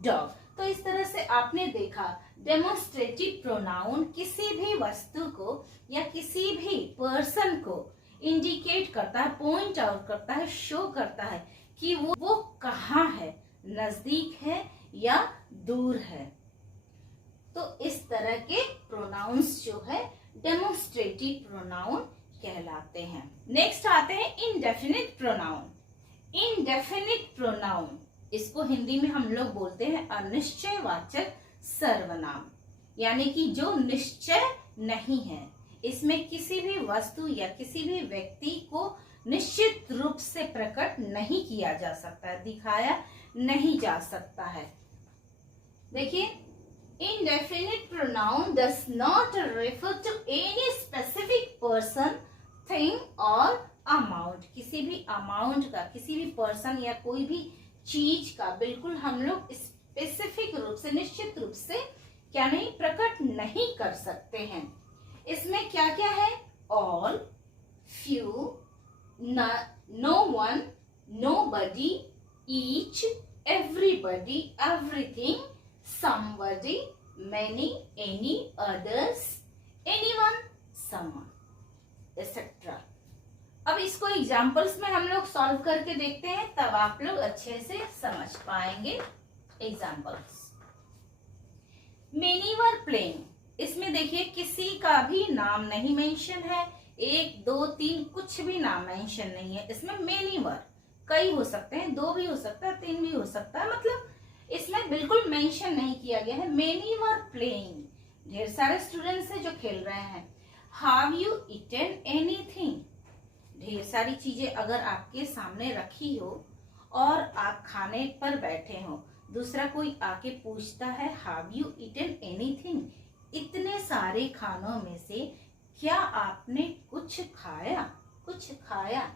डॉग। तो इस तरह से आपने देखा डेमोन्स्ट्रेटिव प्रोनाउन किसी भी वस्तु को या किसी भी पर्सन को इंडिकेट करता है, पॉइंट आउट करता है, शो करता है कि वो कहाँ है, नजदीक है या दूर है। तो इस तरह के प्रोनाउंस जो है डेमोन्स्ट्रेटिव प्रोनाउन कहलाते हैं। नेक्स्ट आते हैं इनडेफिनिट प्रोनाउन। इनडेफिनिट प्रोनाउन, इसको हिंदी में हम लोग बोलते हैं अनिश्चयवाचक सर्वनाम, यानी कि जो निश्चय नहीं है। इसमें किसी भी वस्तु या किसी भी व्यक्ति को निश्चित रूप से प्रकट नहीं किया जा सकता है, दिखाया नहीं जा सकता है। देखिए, indefinite pronoun does not refer to any specific person, thing or amount। किसी भी अमाउंट का, किसी भी पर्सन या कोई भी चीज का बिल्कुल हम लोग स्पेसिफिक रूप से, निश्चित रूप से क्या नहीं, प्रकट नहीं कर सकते हैं। इसमें क्या क्या है? All, few, no one, nobody, each, everybody, everything, somebody, many, any, others, anyone, someone, etc। अब इसको एग्जाम्पल्स में हम लोग सॉल्व करके देखते हैं, तब आप लोग अच्छे से समझ पाएंगे। एग्जाम्पल्स, मेनी वर प्लेइंग, इसमें देखिए किसी का भी नाम नहीं मेंशन है, 1 2 3 कुछ भी नाम मेंशन नहीं है। इसमें मेनी वर, कई हो सकते हैं, 2 भी हो सकता है, 3 भी हो सकता है, मतलब इसमें बिल्कुल मेंशन नहीं किया गया है। मेनी वर प्लेइंग, ढेर सारे स्टूडेंट्स हैं जो खेल रहे हैं। हैव यू ईटन एनीथिंग, ढेर सारी चीजें अगर आपके सामने रखी हो और आप खाने पर बैठे हो, दूसरा कोई आके पूछता है हैव यू ईटन एनीथिंग, इतने सारे खानों में से क्या आपने कुछ खाया? कुछ खाया।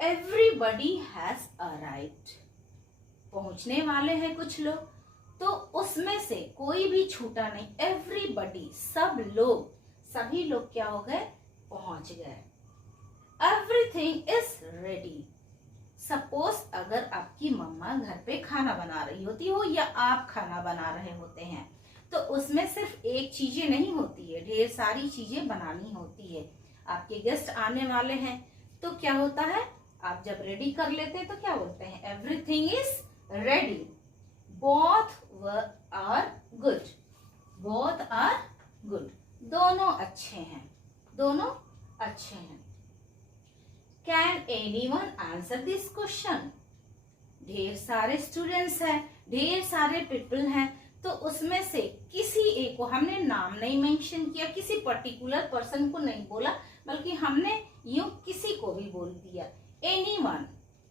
एवरीबडी हैज अराइव्ड, पहुंचने वाले हैं कुछ लोग, तो उसमें से कोई भी छूटा नहीं। एवरीबडी, सब लोग, सभी लोग क्या हो गए? पहुंच गए। एवरीथिंग इज रेडी, सपोज अगर आपकी मम्मा घर पे खाना बना रही होती हो या आप खाना बना रहे होते हैं, तो उसमें सिर्फ एक चीजें नहीं होती है, ढेर सारी चीजें बनानी होती है। आपके गेस्ट आने वाले हैं, तो क्या होता है, आप जब रेडी कर लेते हैं तो क्या बोलते हैं? Everything is ready. Both are good, both are good, दोनों अच्छे हैं, दोनों अच्छे हैं। Can anyone answer this question, ढेर सारे स्टूडेंट्स हैं, ढेर सारे पीपल हैं, तो उसमें से किसी एक को, हमने नाम नहीं मेंशन किया, किसी पर्टिकुलर पर्सन को नहीं बोला, बल्कि हमने यूं किसी को भी बोल दिया। Anyone,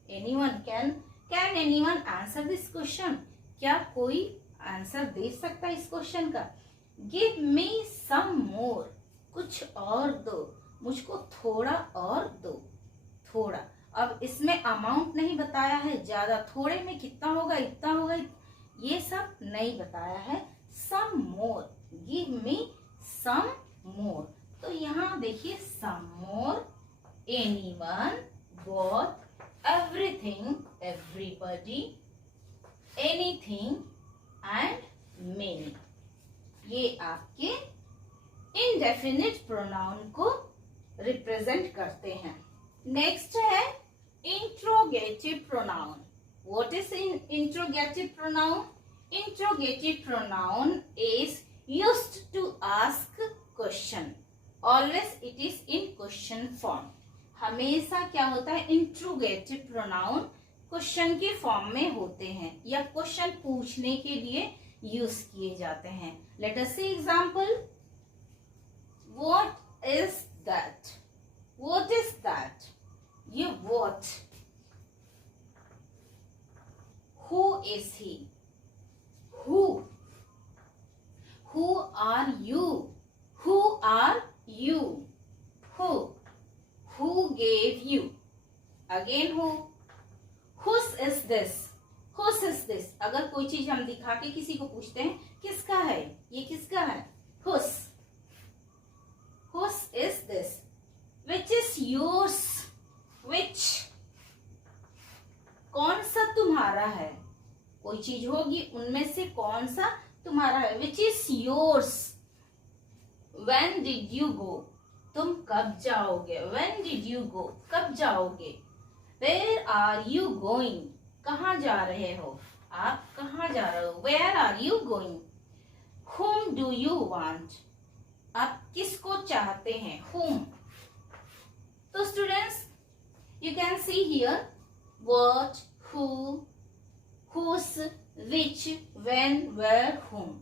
anyone, can anyone answer this question, क्या कोई आंसर दे सकता है इस क्वेश्चन का? गिव मी सम मोर, कुछ और दो, मुझको थोड़ा और दो, थोड़ा। अब इसमें अमाउंट नहीं बताया है, ज्यादा, थोड़े में कितना होगा, इतना होगा, ये सब नहीं बताया है। सम मोर, गिव मी सम मोर, तो यहाँ देखिए some more, anyone, both, everything, everybody, anything and many, ये आपके indefinite pronoun को रिप्रेजेंट करते हैं। नेक्स्ट है interrogative pronoun। What is interrogative pronoun? Interrogative pronoun is used to ask question. Always it is in question form। हमेशा क्या होता है? इंट्रोगेटिव प्रोनाउन क्वेश्चन के फॉर्म में होते हैं या क्वेश्चन पूछने के लिए यूज किए जाते हैं। Let us see example. What is that? What is that? ये what. Who is he? Who? Who are you? Who are you? Who? Who gave you? Again who? Whose is this? Whose is this? अगर कोई चीज हम दिखा के किसी को पूछते हैं किसका है, ये किसका है? Whose? Whose is this? Which is yours? Which? कौन सा तुम्हारा है? कोई चीज होगी, उनमें से कौन सा तुम्हारा है? Which is yours? When did you go? तुम कब जाओगे? When did you go? कब जाओगे? Where are you going? कहाँ जा रहे हो? आप कहाँ जा रहे हो? Where are you going? Whom do you want? आप किसको चाहते हैं? Whom? तो students, you can see here what, who, whose, which, when, where, whom.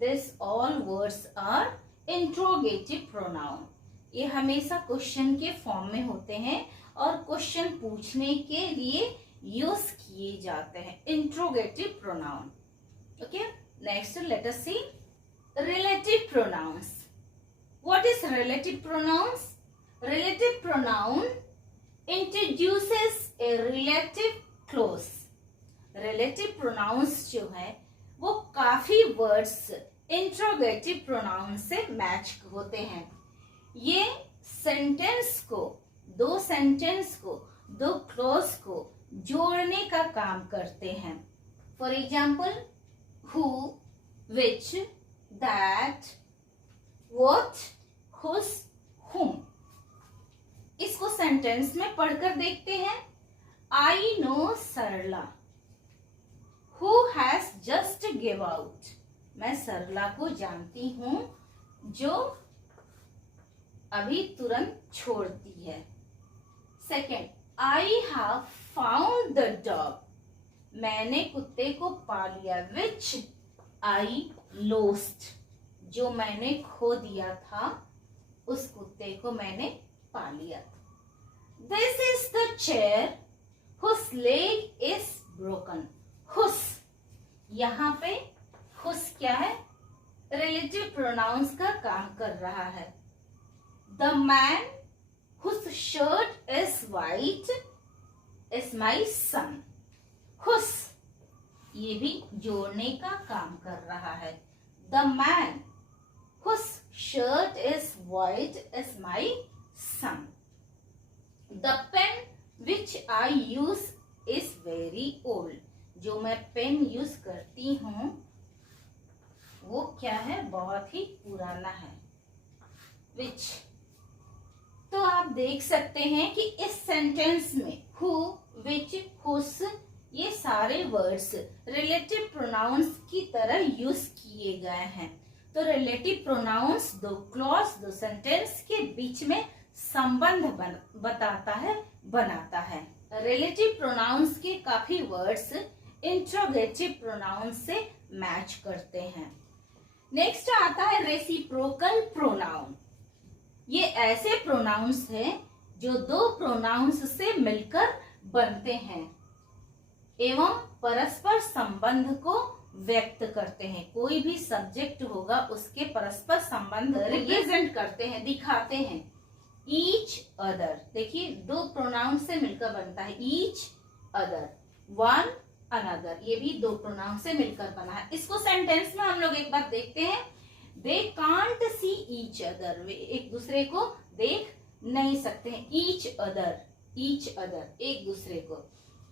This all words are interrogative pronoun. ये हमेशा क्वेश्चन के फॉर्म में होते हैं और क्वेश्चन पूछने के लिए यूज किए जाते हैं. Interrogative pronoun. Okay, next let us see relative pronouns. What is relative pronouns? Relative pronoun introduces a relative clause. Relative pronouns जो है वो काफी words interrogative pronoun से मैच होते हैं. ये सेंटेंस को, दो सेंटेंस को, दो क्लॉज को जोड़ने का काम करते हैं. For example, who, which, that, what, whose, whom. इसको सेंटेंस में पढ़कर देखते हैं. I know Sarla who has just give out. मैं सरला को जानती हूँ जो अभी तुरंत छोड़ती है. Second, I have found the dog. मैंने कुत्ते को पा लिया. Which I lost. जो मैंने खो दिया था उस कुत्ते को मैंने पा लिया. This is the chair whose leg is broken. Whose, यहाँ पे whose क्या है? रिलेटिव प्रोनाउंस का काम कर रहा है. The man whose shirt is white is my son. Whose, ये भी जोड़ने का काम कर रहा है. The man whose shirt is white is my son. The pen which I use is very old. जो मैं पेन यूज करती हूँ वो क्या है? बहुत ही पुराना है. Which, तो आप देख सकते हैं कि इस सेंटेंस में who, which, whose ये सारे वर्ड्स रिलेटिव प्रोनाउंस की तरह यूज किए गए हैं. तो रिलेटिव प्रोनाउंस दो क्लॉज, दो सेंटेंस के बीच में संबंध बनाता है. रिलेटिव प्रोनाउंस के काफी वर्ड्स इंट्रोगेटिव प्रोनाउंस से मैच करते हैं. नेक्स्ट आता है रेसिप्रोकल प्रोनाउन. ये ऐसे प्रोनाउंस हैं जो दो प्रोनाउंस से मिलकर बनते हैं एवं परस्पर संबंध को व्यक्त करते हैं. कोई भी सब्जेक्ट होगा उसके परस्पर संबंध रिप्रेजेंट करते हैं, दिखाते हैं. ईच अदर, देखिए दो प्रोनाउन से मिलकर बनता है. ईच अदर, वन अनदर, ये भी दो प्रोनाउन से मिलकर बना है. इसको सेंटेंस में हम लोग एक बार देखते हैं. They can't see each other, वे एक दूसरे को देख नहीं सकते हैं. ईच अदर, एक दूसरे को.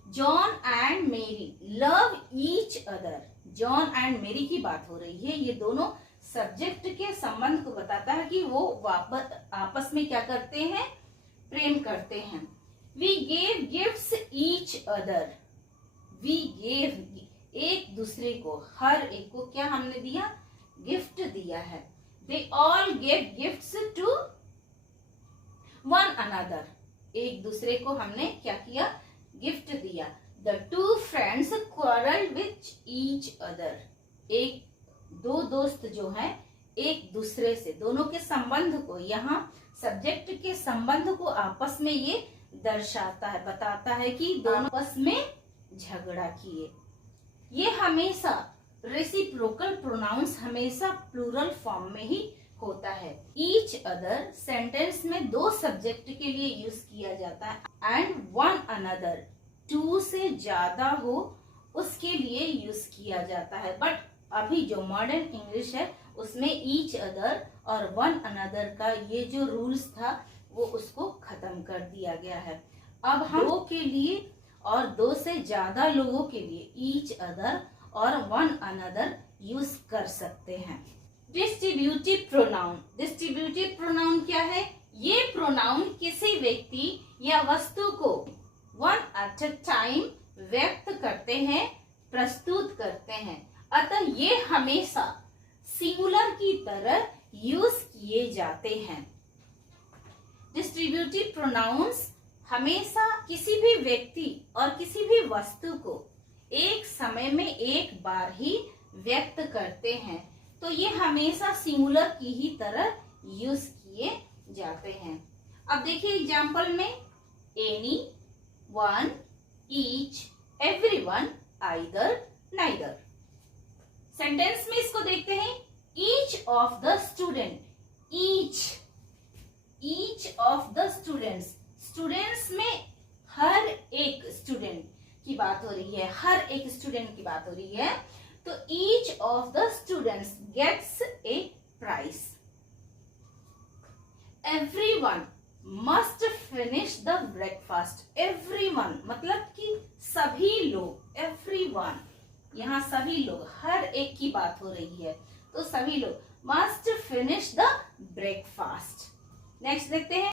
जॉन एंड मेरी love each other. John and मेरी की बात हो रही है. ये दोनों सब्जेक्ट के संबंध को बताता है कि वो आपस में क्या करते हैं? प्रेम करते हैं. We gave gifts each other. We gave, एक दूसरे को, हर एक को क्या हमने दिया? गिफ्ट दिया है. They all gave gifts to one another. एक दूसरे को हमने क्या किया? गिफ्ट दिया. The two friends quarrel with each other. दो दोस्त जो हैं एक दूसरे से, दोनों के संबंध को यहाँ सब्जेक्ट के संबंध को आपस में ये दर्शाता है, बताता है कि दोनों आपस में झगड़ा किए। ये हमेशा रेसिप्रोकल प्रोनाउंस हमेशा प्लूरल फॉर्म में ही होता है। ईच अदर सेंटेंस में दो सब्जेक्ट के लिए यूज किया जाता है एंड वन अनदर टू से ज्यादा हो उसके लिए यूज किया जाता है। बट अभी जो मॉडर्न इंग्लिश है उसमें ईच अदर और वन अनदर का ये जो रूल्स था वो उसको खत्म कर दिया गया है। अब हम दो के लिए और दो से ज्यादा लोगों के लिए ईच अदर और वन अनदर यूज कर सकते हैं। Distributive pronoun. डिस्ट्रीब्यूटिव प्रोनाउन क्या है? ये प्रोनाउन किसी व्यक्ति या वस्तु को वन एट अ टाइम व्यक्त करते हैं, प्रस्तुत करते हैं। अतः ये हमेशा सिंगुलर की तरह यूज किए जाते हैं। डिस्ट्रीब्यूटिव प्रोनाउंस हमेशा किसी भी व्यक्ति और किसी भी वस्तु को एक समय में एक बार ही व्यक्त करते हैं, तो ये हमेशा सिंगुलर की ही तरह यूज किए जाते हैं। अब देखिए एग्जाम्पल में any, one, each, everyone, either, neither. Sentence में इसको देखते हैं। Each of the student, each of the students, students में हर एक स्टूडेंट की बात हो रही है, हर एक स्टूडेंट की बात हो रही है। तो each of the students gets a prize. Everyone must finish the breakfast. Everyone मतलब कि सभी लोग, एवरीवन यहाँ सभी लोग, हर एक की बात हो रही है, तो सभी लोग must finish the breakfast. Next देखते हैं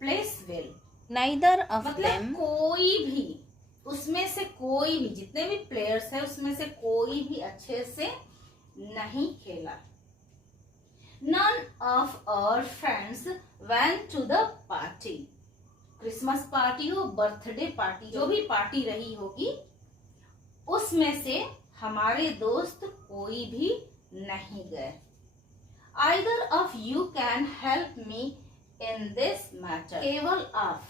प्लेस वेल। Neither of मतलब them, कोई भी, उसमें से कोई भी, जितने भी प्लेयर्स हैं उसमें से कोई भी अच्छे से नहीं खेला। None of our friends went to the party। Christmas party हो, बर्थडे पार्टी, जो भी पार्टी रही होगी उसमें से हमारे दोस्त कोई भी नहीं गए। Either of you can help me in this matter। केवल आप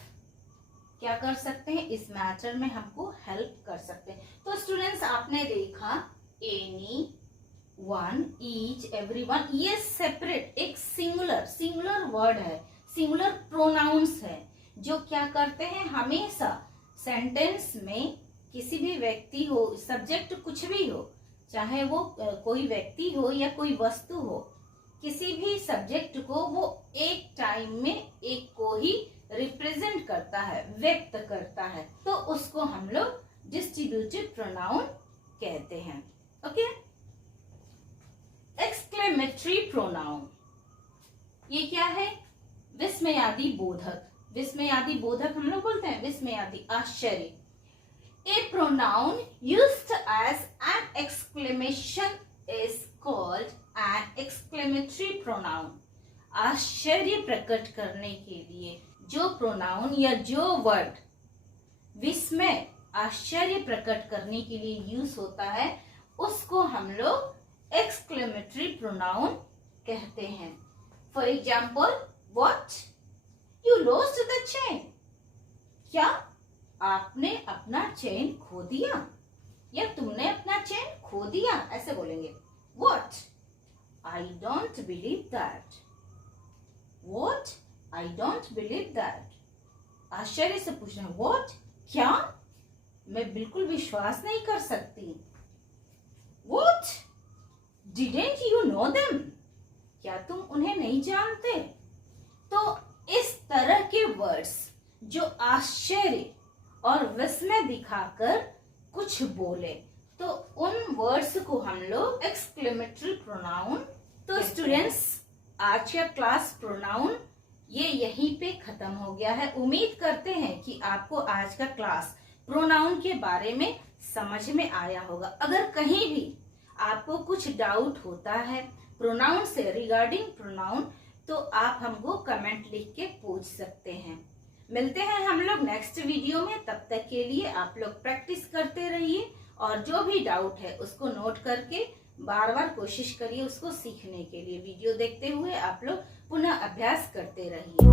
क्या कर सकते हैं? इस मैटर में हमको हेल्प कर सकते हैं। तो स्टूडेंट्स आपने देखा एनी, वन, ईच, एवरीवन, ये सेपरेट एक सिंगुलर वर्ड है, सिंगुलर प्रोनाउंस है, जो क्या करते हैं हमेशा सेंटेंस में किसी भी व्यक्ति हो, सब्जेक्ट कुछ भी हो, चाहे वो कोई व्यक्ति हो या कोई वस्तु हो, किसी भी सब्जेक्ट को वो एक टाइम में एक को ही रिप्रेजेंट करता है, व्यक्त करता है, तो उसको हम लोग डिस्ट्रीब्यूटिव प्रोनाउन कहते हैं। ओके। एक्सक्लेमेटरी प्रोनाउन, ये क्या है? विस्मयादि बोधक। विस्मयादि बोधक हम लोग बोलते हैं, विस्मयादि, आश्चर्य। A pronoun used as an exclamation is called an exclamatory pronoun। आश्चर्य प्रकट करने के लिए जो प्रोनाउन या जो वर्ड विस्मय, आश्चर्य प्रकट करने के लिए यूज होता है, उसको हम लोग एक्सक्लेमेटरी प्रोनाउन कहते हैं। For example, what, you lost the chain. क्या आपने अपना चेन खो दिया, या तुमने अपना चेन खो दिया, ऐसे बोलेंगे। What, I don't believe that. What, I don't believe that. आश्चर्य से पूछना, व्हाट, क्या, मैं बिल्कुल विश्वास नहीं कर सकती। What, didn't you know them. क्या तुम उन्हें नहीं जानते। तो इस तरह के वर्ड्स जो आश्चर्य और विस्मय दिखाकर कुछ बोले, तो उन वर्ड्स को हम लोग एक्सक्लेमेटरी प्रोनाउन। तो स्टूडेंट्स, आज का क्लास प्रोनाउन ये यहीं पे खत्म हो गया है। उम्मीद करते हैं कि आपको आज का क्लास प्रोनाउन के बारे में समझ में आया होगा। अगर कहीं भी आपको कुछ डाउट होता है प्रोनाउन से, रिगार्डिंग प्रोनाउन, तो आप हमको कमेंट लिख के पूछ सकते हैं। मिलते हैं हम लोग नेक्स्ट वीडियो में। तब तक के लिए आप लोग प्रैक्टिस करते रहिए और जो भी डाउट है उसको नोट करके बार बार कोशिश करिए उसको सीखने के लिए। वीडियो देखते हुए आप लोग पुनः अभ्यास करते रहिए।